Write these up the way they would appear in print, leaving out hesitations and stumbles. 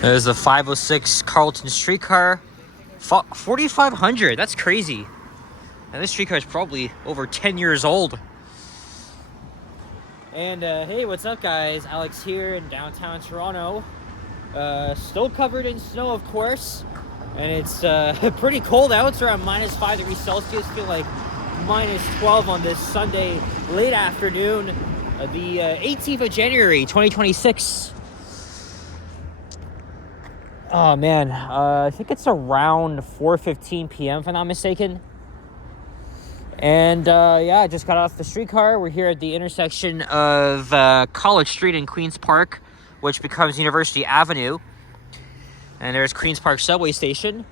There's a 506 Carlton streetcar. 4,500. That's crazy. And this streetcar is probably over 10 years old. And hey, what's up, guys? Alex here in downtown Toronto. Still covered in snow, of course. And it's pretty cold out. It's around minus 5 degrees Celsius. Feel like minus 12 on this Sunday late afternoon, the 18th of January, 2026. Oh man, I think it's around 4:15 p.m. if I'm not mistaken. And yeah, I just got off the streetcar. We're here at the intersection of College Street and Queen's Park, which becomes University Avenue. And there's Queen's Park subway station.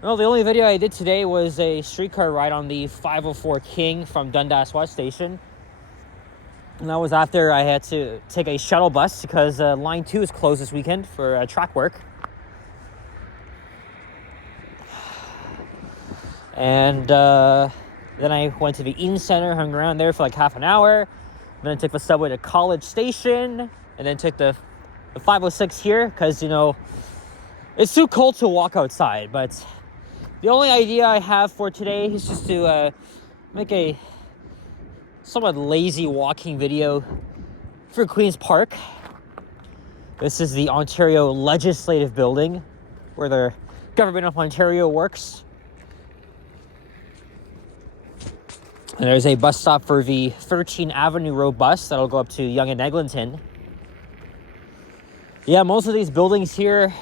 Well, the only video I did today was a streetcar ride on the 504 King from Dundas West Station. And that was after I had to take a shuttle bus because Line 2 is closed this weekend for track work. And then I went to the Eaton Center, hung around there for like half an hour. Then I took the subway to College Station, and then took the 506 here because, you know, it's too cold to walk outside. But the only idea I have for today is just to make a somewhat lazy walking video for Queen's Park. This is the Ontario Legislative Building, where the Government of Ontario works. And there's a bus stop for the 13 Avenue Road bus that'll go up to Yonge and Eglinton. Yeah, most of these buildings here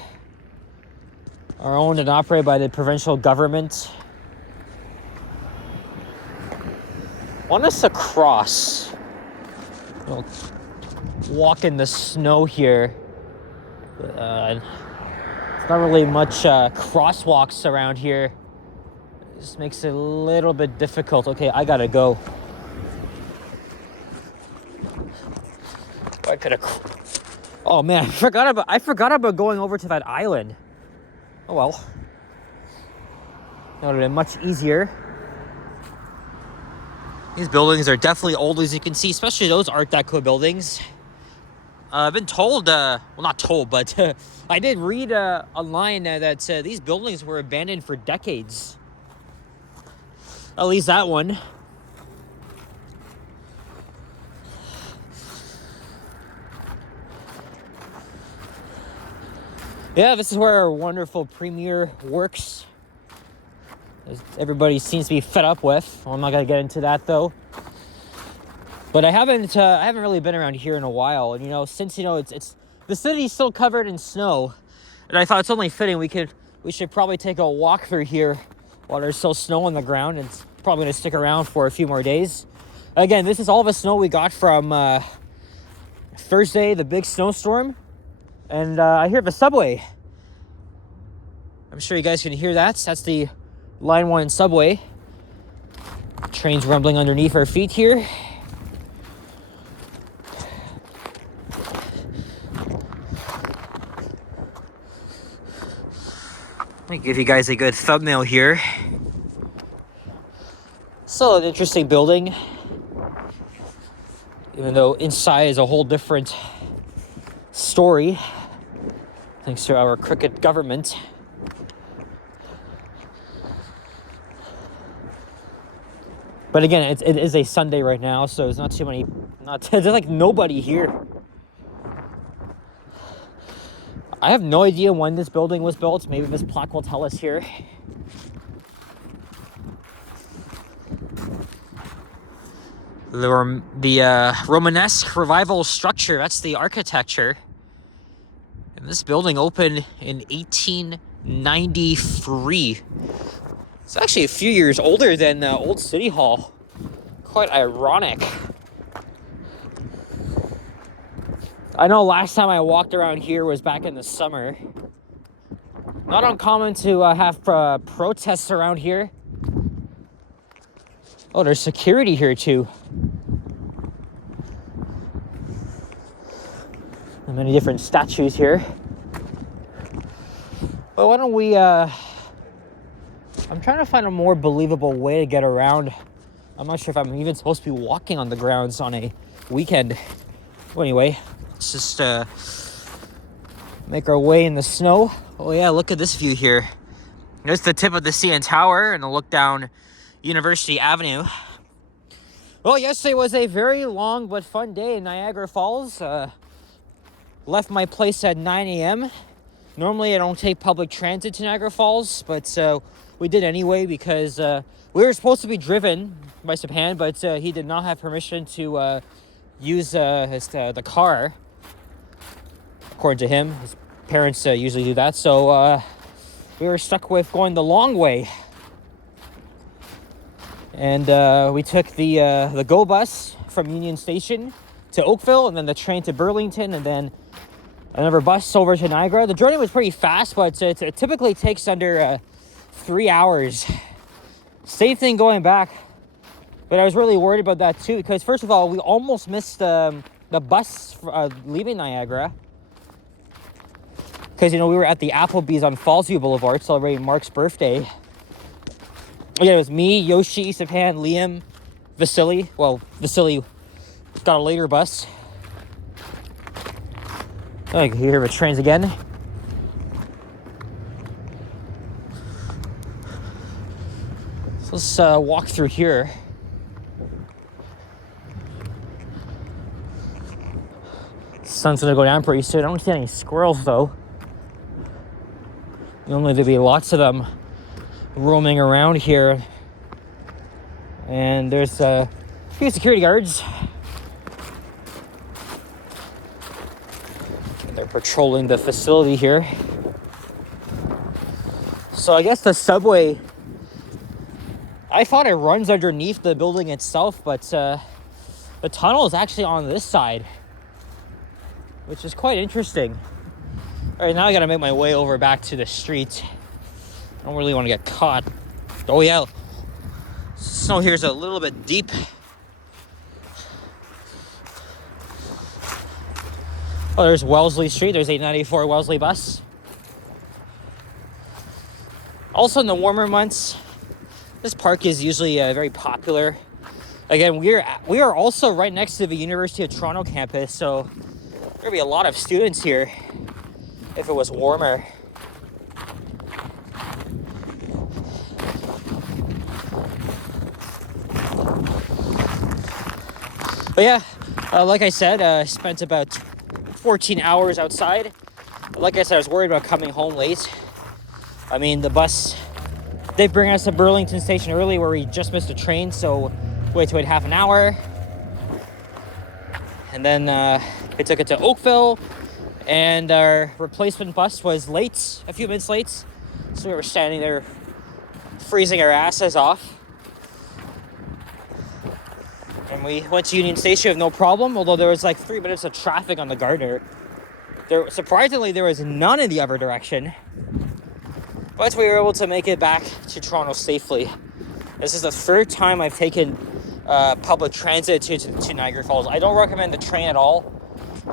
are owned and operated by the provincial government. I want us to cross. We'll walk in the snow here. There's not really much crosswalks around here. Just makes it a little bit difficult. Okay, I gotta go. I could have. Oh man, I forgot about going over to that island. Oh well. That would have been much easier. These buildings are definitely old, as you can see, especially those Art Deco buildings. I've been told, well, not told, but I did read online that these buildings were abandoned for decades. At least that one. Yeah, this is where our wonderful premier works. As everybody seems to be fed up with. Well, I'm not gonna get into that though. But I haven't really been around here in a while, and you know, since you know it's the city's still covered in snow, and I thought it's only fitting we should probably take a walk through here while there's still snow on the ground. It's probably gonna stick around for a few more days. Again, this is all the snow we got from Thursday, the big snowstorm, and I hear the subway. I'm sure you guys can hear that. That's the Line 1 subway. Trains rumbling underneath our feet here. Let me give you guys a good thumbnail here. Still an interesting building, even though inside is a whole different story, thanks to our crooked government. But again, it is a Sunday right now, so there's not too many, there's like nobody here. I have no idea when this building was built. Maybe this plaque will tell us here. The Romanesque revival structure, that's the architecture. And this building opened in 1893. It's actually a few years older than Old City Hall. Quite ironic. I know last time I walked around here was back in the summer. Not uncommon to have protests around here. Oh, there's security here too. And many different statues here. Well, why don't we I'm trying to find a more believable way to get around. I'm not sure if I'm even supposed to be walking on the grounds on a weekend. Well, anyway, let's just make our way in the snow. Oh yeah, look at this view here. There's the tip of the CN Tower and a look down University Avenue. Well, yesterday was a very long but fun day in Niagara Falls. Left my place at 9 a.m. Normally I don't take public transit to Niagara Falls, but we did anyway because we were supposed to be driven by Sapan, but he did not have permission to use the car. According to him, his parents usually do that, so we were stuck with going the long way. And we took the GO bus from Union Station to Oakville, and then the train to Burlington, and then another bus over to Niagara. The journey was pretty fast, but it typically takes under 3 hours. Same thing going back, but I was really worried about that too, because first of all, we almost missed the bus leaving Niagara. Because, we were at the Applebee's on Fallsview Boulevard celebrating Mark's birthday. Yeah, it was me, Yoshi, Sapan, Liam, Vasily. Well, Vasily got a later bus. Oh, you can hear the trains again. So let's walk through here. The sun's gonna go down pretty soon. I don't see any squirrels though. Normally there'd be lots of them roaming around here, and there's a few security guards. They're patrolling the facility here. So I guess the subway, I thought it runs underneath the building itself, but the tunnel is actually on this side, which is quite interesting. All right, now I gotta make my way over back to the street. I don't really want to get caught. Oh yeah, snow here's a little bit deep. Oh, there's Wellesley Street. There's 894 Wellesley bus. Also in the warmer months, this park is usually very popular. Again, we are also right next to the University of Toronto campus, so there'd be a lot of students here if it was warmer. But yeah, like I said, I spent about 14 hours outside. Like I said, I was worried about coming home late. I mean, the bus did bring us to Burlington Station early where we just missed a train, so we had to wait half an hour. And then they took it to Oakville, and our replacement bus was late, a few minutes late. So we were standing there freezing our asses off. And we went to Union Station with no problem, although there was like 3 minutes of traffic on the Gardner. Surprisingly, there was none in the other direction. But we were able to make it back to Toronto safely. This is the third time I've taken public transit to Niagara Falls. I don't recommend the train at all,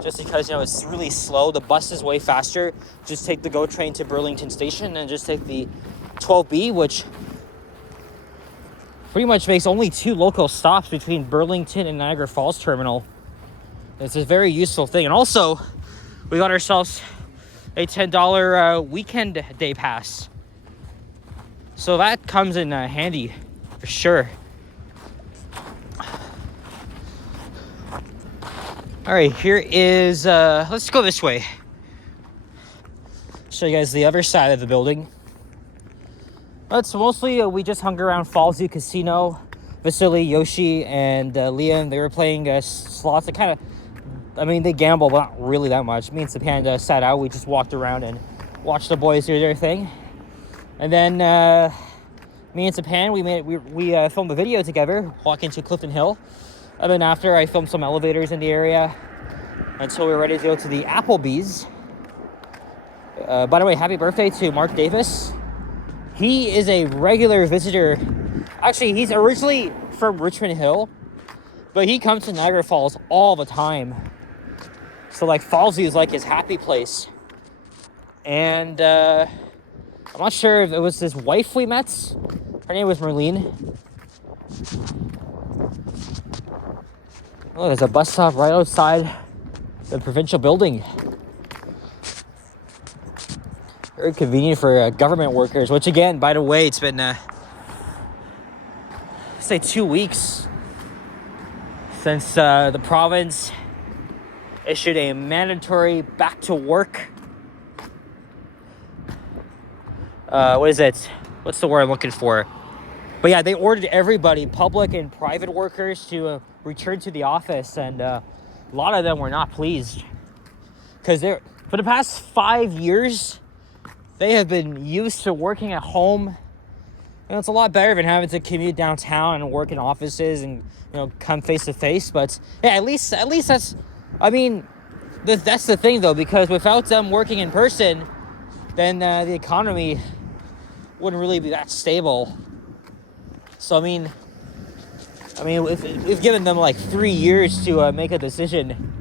just because, it's really slow. The bus is way faster. Just take the GO train to Burlington Station and just take the 12B, which pretty much makes only 2 local stops between Burlington and Niagara Falls Terminal. It's a very useful thing. And also, we got ourselves a $10 weekend day pass. So that comes in handy for sure. All right, here is, let's go this way. Show you guys the other side of the building. But mostly we just hung around Fallsview Casino. Vasily, Yoshi, and Liam, they were playing slots. They gamble, but not really that much. Me and Sapan sat out. We just walked around and watched the boys do their thing. And then me and Sapan, we filmed a video together, walking to Clifton Hill. And then after, I filmed some elevators in the area until we were ready to go to the Applebee's. By the way, happy birthday to Mark Davis. He is a regular visitor. Actually, he's originally from Richmond Hill, but he comes to Niagara Falls all the time. So Fallsview is like his happy place. And I'm not sure if it was his wife we met. Her name was Merlene. Oh, there's a bus stop right outside the provincial building. Very convenient for government workers, which again, by the way, it's been, say 2 weeks since the province issued a mandatory back to work. What is it? What's the word I'm looking for? But yeah, they ordered everybody, public and private workers, to return to the office, and a lot of them were not pleased because for the past 5 years they have been used to working at home. It's a lot better than having to commute downtown and work in offices and come face to face. But yeah, at least that's, I mean, that's the thing though, because without them working in person, then the economy wouldn't really be that stable. So I mean, we've given them like 3 years to make a decision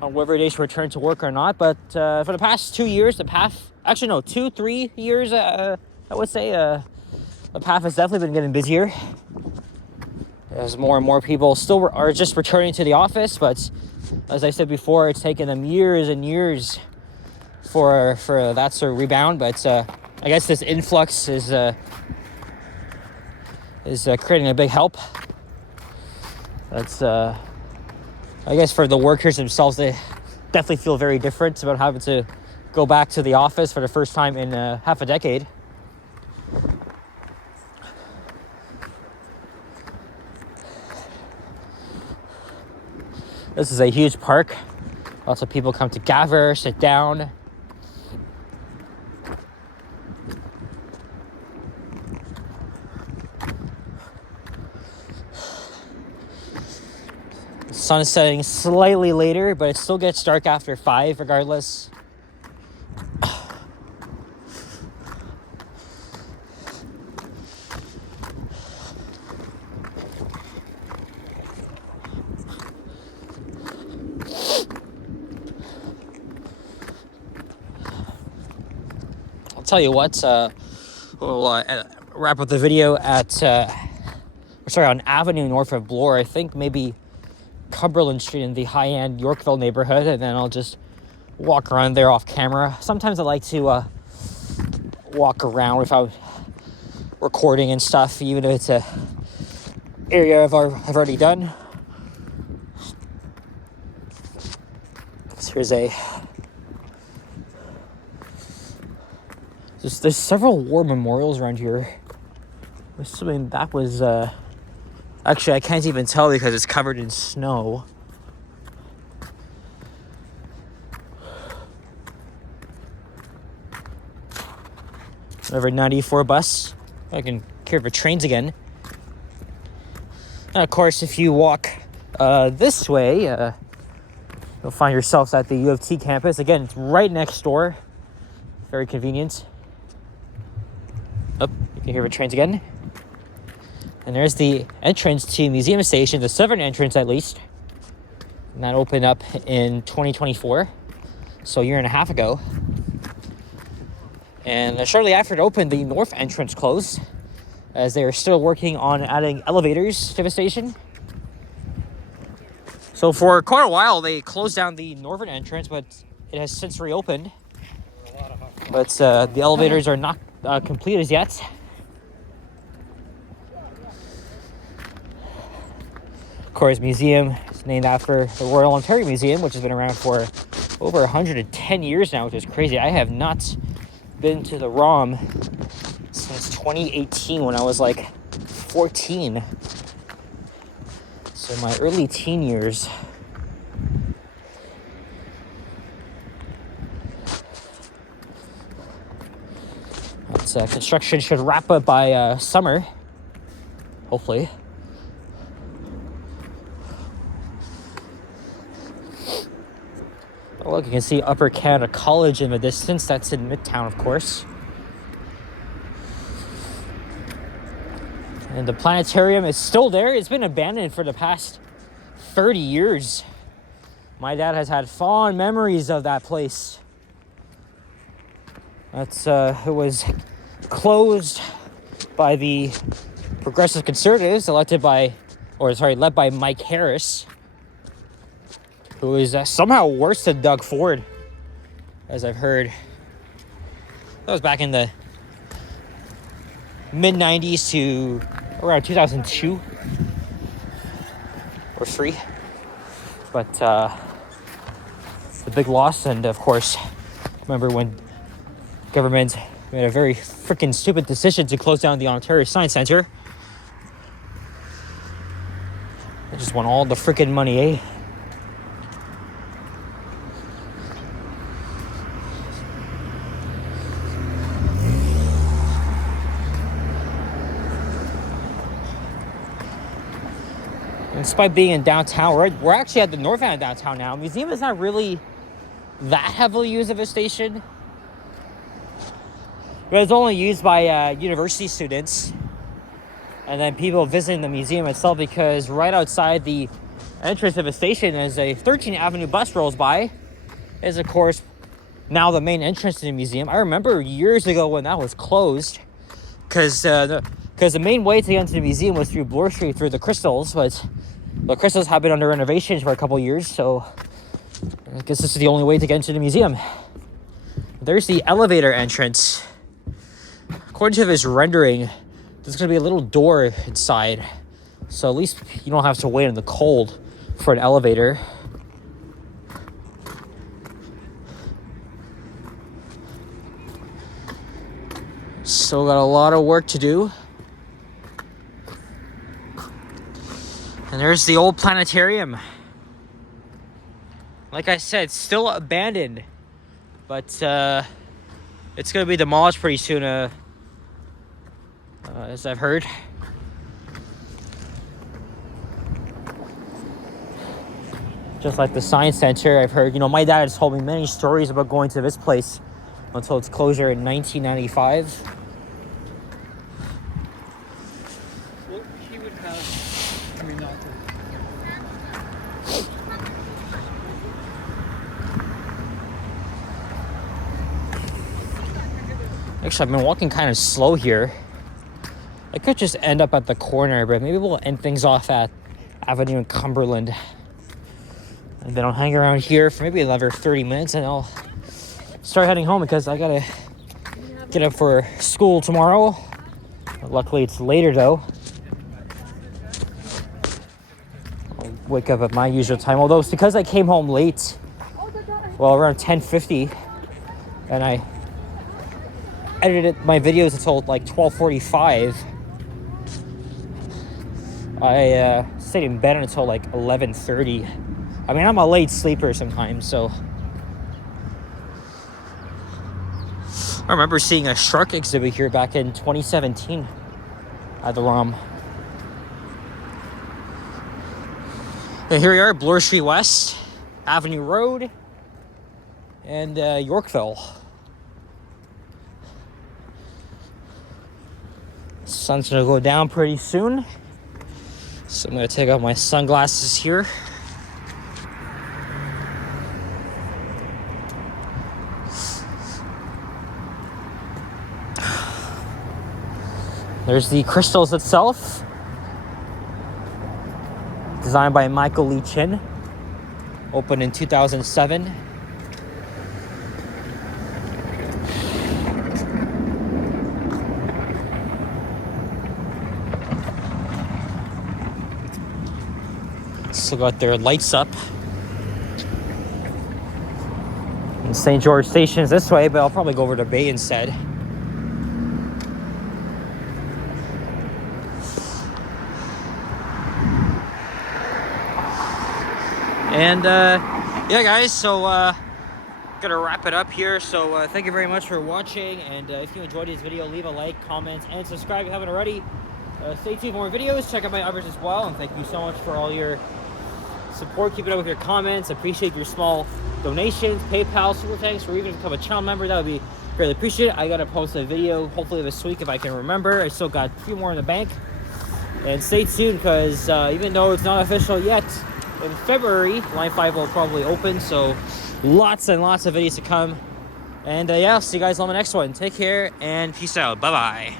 on whether they should return to work or not. But for the past 2 years, 2-3 years, I would say, the path has definitely been getting busier as more and more people still are just returning to the office. But as I said before, it's taken them years and years for that sort of rebound. But I guess this influx is creating a big help. That's I guess for the workers themselves, they definitely feel very different about having to go back to the office for the first time in half a decade. This is a huge park. Lots of people come to gather, sit down. The sun is setting slightly later, but it still gets dark after 5 regardless. Tell you what, we'll wrap up the video at on Avenue north of Bloor. I think maybe Cumberland Street in the high-end Yorkville neighborhood, and then I'll just walk around there off camera. Sometimes I like to walk around without recording and stuff, even if it's a area I've already done. So here's there's several war memorials around here. I'm assuming that was, actually I can't even tell because it's covered in snow. Over 94 bus. I can care for trains again. And of course, if you walk this way, you'll find yourselves at the U of T campus. Again, it's right next door. Very convenient. Oh, you can hear the trains again. And there's the entrance to Museum Station, the southern entrance at least. And that opened up in 2024, so a year and a half ago. And shortly after it opened, the north entrance closed, as they are still working on adding elevators to the station. So for quite a while, they closed down the northern entrance, but it has since reopened. But the elevators are not complete as yet. Of course, museum is named after the Royal Ontario Museum, which has been around for over 110 years now, which is crazy. I have not been to the ROM since 2018 when I was like 14. So my early teen years. Construction should wrap up by summer, hopefully. Oh, look, you can see Upper Canada College in the distance. That's in Midtown, of course. And the planetarium is still there. It's been abandoned for the past 30 years. My dad has had fond memories of that place. It was closed by the progressive conservatives led by Mike Harris, who is somehow worse than Doug Ford, as I've heard. That was back in the mid-90s to around 2002 or 3. But the big loss, and of course, remember when government made a very freaking stupid decision to close down the Ontario Science Centre. They just want all the freaking money, eh? Despite being in downtown, we're actually at the north end of downtown now. Museum is not really that heavily used of a station, but it's only used by university students and then people visiting the museum itself, because right outside the entrance of a station as a 13th Avenue bus rolls by is, of course, now the main entrance to the museum. I remember years ago when that was closed, because the main way to get into the museum was through Bloor Street, through the Crystals, but the Crystals have been under renovations for a couple years, so I guess this is the only way to get into the museum. There's the elevator entrance. According to this rendering, there's going to be a little door inside, so at least you don't have to wait in the cold for an elevator. Still got a lot of work to do. And there's the old planetarium. Like I said, still abandoned, but it's going to be demolished pretty soon, as I've heard. Just like the Science Center, I've heard, my dad has told me many stories about going to this place until its closure in 1995. Well, he would have, not Actually, I've been walking kind of slow here. I could just end up at the corner, but maybe we'll end things off at Avenue and Cumberland. And then I'll hang around here for maybe another 30 minutes, and I'll start heading home because I gotta get up for school tomorrow. Luckily, it's later though. I'll wake up at my usual time, although it's because I came home late. Well, around 10:50, and I edited my videos until like 12:45. I stayed in bed until like 11:30. I mean, I'm a late sleeper sometimes, so. I remember seeing a shark exhibit here back in 2017 at the ROM. And here we are, Bloor Street West, Avenue Road, and Yorkville. Sun's gonna go down pretty soon, so I'm gonna take off my sunglasses here. There's the Crystals itself, designed by Michael Lee Chin, opened in 2007. Still got their lights up. And St. George Station is this way, but I'll probably go over to Bay instead. And yeah, guys, so gonna wrap it up here. So thank you very much for watching, and if you enjoyed this video, leave a like, comment, and subscribe if you haven't already. Stay tuned for more videos. Check out my others as well, and thank you so much for all your support. Keep it up with your comments. Appreciate your small donations, PayPal, super thanks, or even become a channel member. That would be greatly appreciated. I gotta post a video hopefully this week if I can remember. I still got a few more in the bank, and stay tuned because even though it's not official yet, in February, Line 5 will probably open, so lots and lots of videos to come. And yeah, I'll see you guys on the next one. Take care and peace out. Bye bye.